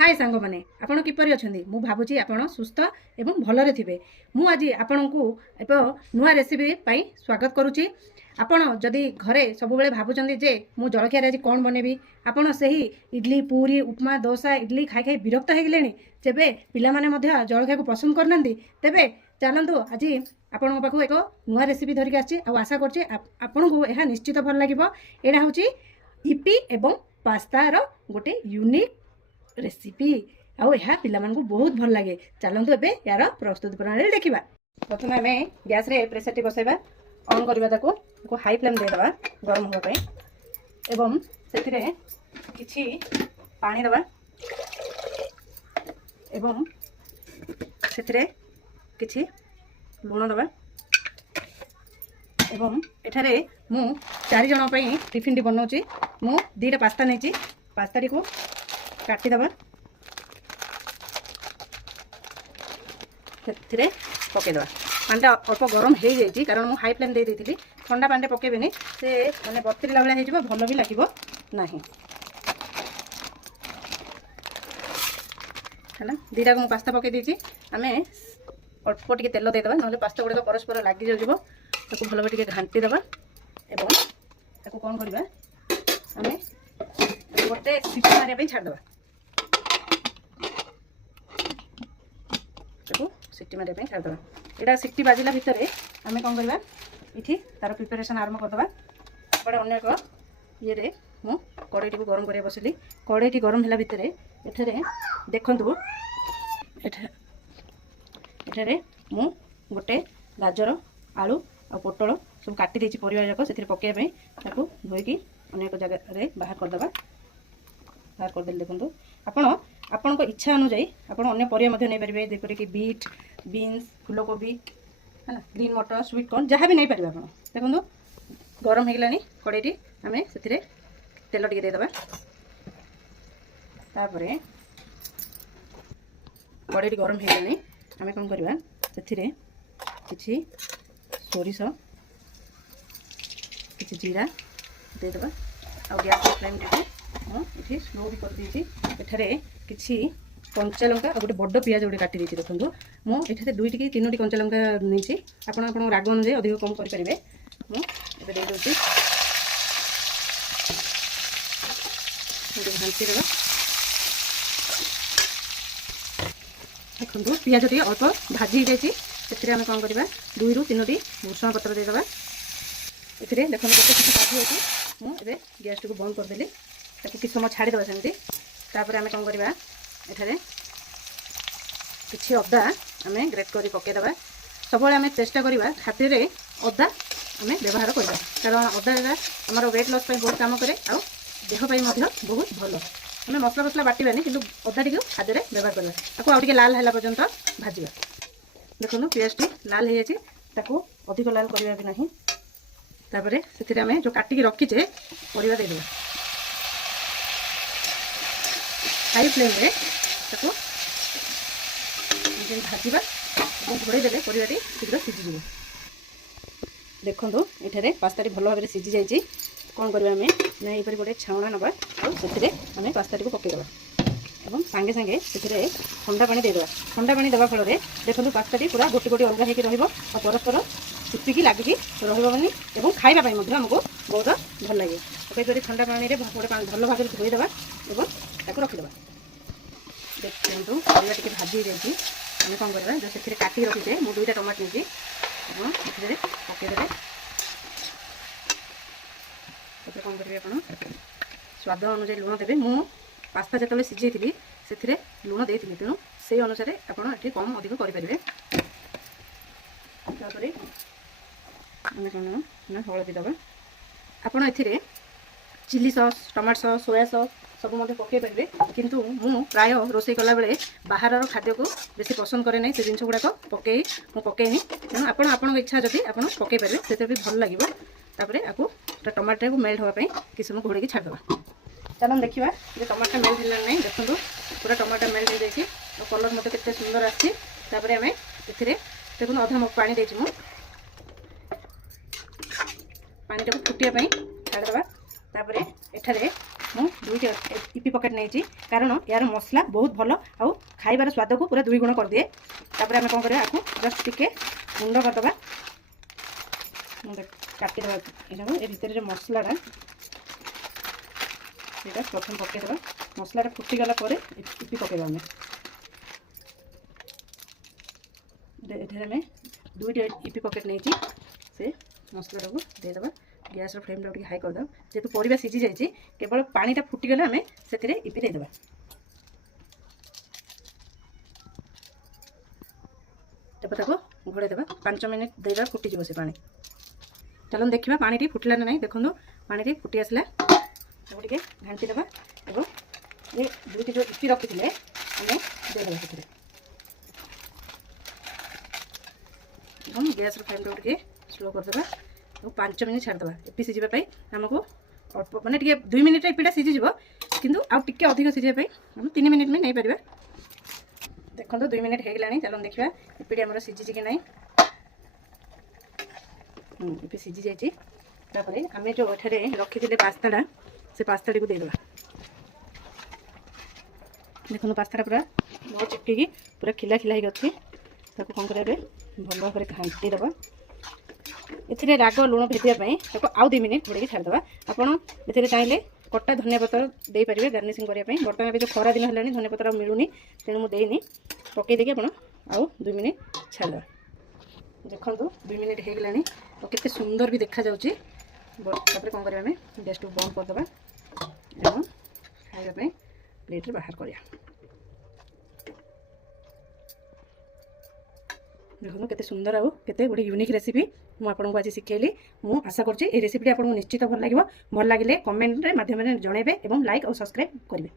हाय सांग मैंने आपड़ किपरि अच्छा मु भावुची आपण सुस्थ एवं भलरे थे मु आज आपण को एक नुआ रेसिपी पाई स्वागत करुच्ची। आपण जदि घरे सब बेले भावुं जे मु जलखिया आज कौन बनैबी आपण से ही इडली पूरी उपमा डोसा इडली खाई खाई विरक्त हो गले तेबे पिला माने मध्य जलखिया को पसंद करना तेबे चलतु आज आपण पाखु एक नुआ रेसिपी धरिक आसी आशा करछि आपण को यह निश्चित भल लगिबो। एडा होछि इपी एवं पास्तार गोटे यूनिक रेसिपी आउ यह पिला मानकु बहुत भल लगे। चलतु एबे यार प्रस्तुत प्रणाली देखिबा। प्रथम आमे गैस रे प्रेशर टी बसाइबा ऑन करबा ताको हाई फ्लेम दे दबा गरम होबा पई एवं सेथिरे किछि पानी दबा एवं सेथिरे किछि लूण दबा एवं एठारे मु 4 जण पई टिफिन टी बनाउची। मु 2टा पास्ता नेची पास्ता टी को काटी दबा से पकईद पानी अल्प गरम हो जाए कारण मुझे हाई फ्लेम दे दी ठंडा पानी पकेबेनि से मैंने बतरीला भाया हो भल भी लगे ना है। 2टा को पास्ता पकई देती आम अल्प टे तेल देदेबा ना पास्ता गुड़ाक परस्पर लग जाव भल भाव घाटी दबा एवं कौन करवा आम गोटे सीटी मारे छाड़दबा सीटी मारे छाड़दबा। यहाँ सीटी बाजिला भितर आम कौन करवा ये तार प्रिपेरेसन आरंभ करदे बड़े अन्न एक ये मु कड़ईटी को गरम कर बसिली। कड़ईटी गरम है भितर एठारे देखंतु एठारे मु गोटे गाजर आलू आ पोटल सब काटी देछि परिवा जाक से पकाइबा ताकू धोईकी अनेक जगह बाहर करदबा। बाहर करदे देखंतु आपण को इच्छा अनुसार आपण अन्य परिया नहीं पारे जेपरि कि बीट बीन्स फूलकोबी है ना ग्रीन मटर स्वीट कॉर्न जहाँ भी नहीं पारे आप देखो गरम हो गलानी कड़ईटी आम से तेल टे देदेबा तापरे कड़ईटी गरम हो गलानी आम कौन करवा से किछि सोरिष किछि जीरा देदेबा आ गैस फ्लेम टी स्लो भी कर देछि। एठारे किछि कंचा लंका गोटे बड़ पियाज गोटे काटी देछि देखंतु मुझे 2 टी 3 टी कंचा लंका नहीं आपण राग अनुसार अधिक कम करेंगे मुझे दे दूसरी घाटी देवा देखो पियाज टी अल्प भाजी जाइए से आम कौन करवा 2 ରୁ 3 टी भूषण पत्र देदेबा। ये देखो केते किसी भाजी होती मुझे गैस टी बंद करदेली किसी समय छाड़ीदे सेमती तापर आम कौन करवा एठारे किछि अदा आम ग्रेट कर पकईदे सब आम चेष्टा करवा खातिर अदा आम व्यवहार करवा कारण अदा आमर वेट लॉस बहुत काम करे आ देहपाई बहुत भल। आम मसला मसला बाटानी कि अदा टी खाद्य व्यवहार करवा आपको आउ लाल है पर्यंत भाजवा। देखो पियाज टी लाल हो जाए अधिक लाल करवा भी नहीं तापर से आम जो काटिकी रखीचे परिवा देदेबा हाई फ्लेम रे भाजवा घोड़े देले परिवाटी शीघ्र सीझीज। देखो ये पास्ता भल भाव सीझी जाइए कौन करवा आम ना ये गोटे छाउना नवा आम पास्ता को पकईदे और सांगे सांगे से ठंडा पानी देदेबा। ठंडा पानी देवा फल देखो पास्ता पूरा गोटे गोटे अलग होकर परस्पर चिपिकी लगिकी रही और खावाई आमको बहुत भल लगे। पकई ठंडा पानी गोटे भल भाव धोईदेवा और रखीदे देखो परिवा टी भाजी जाइए आम कौन करवा जो से काटिक रखीचे मुझे 2टा टमाटो नहीं पकईदे कौन करेंगे आप स्वाद अनुसार लुण देवे मु पास्ता जो सीझे से लुण दे तेणु से अनुसार आप कम अधिक करेंगे। आम कौन ना हलदी दबा आपड़ ए chili sauce tomato sauce soya sauce सब मत पकई पारे किंतु मु प्राय रोषे कला बेले बाहर खाद्य को बेसी पसंद करे नहीं से जिन गुड़ाक पकईनी तेणु आपण इच्छा जदि आप पकई पारे से भी भल लगे। तापर आपको टमाटर को मेल्ट होगापी कि समय घोड़े छाड़देवा। चलो देखा ये टमाटर मेल्ट है नहीं देखो पूरा टमाटर मेल्ट हो जाए और कलर मत के सुंदर आसपर आम ए देखो अधा मग पानी देती मु पानी टाक फुटापी छाड़देवा तापर एठारे मु दुईटी इपी पकेट नहीं कारण यार मसला बहुत भल आउ खाइबार स्वाद को पूरा 2 गुण कर दिए। तापर आम कौन करवा जस्ट टिके गुंड करदे काटिदेवा ये भितर जो मसलाटा ये प्रथम पकईदेवा मसलाटा फुटीगला इपी पकईवा आम 2टी इपी पकेट नहीं से मसलाटा को देदेवा गैस फ्लेम टा हाई करदे जेहेतु परिवा सीझी जाइए केवल पानीटा फुटीगले आम से इपी देदेवा। ताको घोड़ेदेवा 5 मिनिट देदेवा फुटीज से पानी। चलो देखा पानी फुटला ना नहीं देखो पानी फुटी आसला टे घाटीदेवा और ये 2टी जो इपी रखी थे आम देदेवा से गैस फ्लेम टा टे स्लो करदेवा और 5 मिनिट छाड़देवा इपी सीझापी आमको अल्प माने 2 मिनिट इपीटा सीझीज किंतु आउ टिके अधिक सीझापी हम 3 मिनिट में नहीं पार। देखो 2 मिनिट हो गला चलो देखा इपीटी आम सीझी कि ना इपी सीझी जाइए आम जो एठारे रखी थे पास्ताटा से पास्ता को देदेवा। देखो पास्ता पूरा बहुत चिपकी पूरा खिला खिला हो अच्छी कौन कर भल भाव घाटीदेवा ए राग लुण भेजापी आउ 2 मिनिट घोड़े छाड़देवा। आपड़ ए चाहिए कटा धनिया पत्र दे पारे गार्निशिंग करने बर्तमान जो खरा दिन है धनिया पत्र मिलूनी तेणु मुझे पकई देकी आप आउ 2 मिनिट छाड़देवा। देखो 2 मिनिट हो गला और केते सुंदर भी देखा जाउची। कौन करवा गैस को बंद करदे खाइबा प्लेट बाहर करिया। देखो केते सुंदर आउ केते गोटे यूनिक रेसिपी मुझे आज शिखेली। मु आशा करछि ए रेसिपी आपको निश्चित भल लगे। भल लगे कमेंट माध्यम जनइबे और लाइक और सब्सक्राइब करेंगे।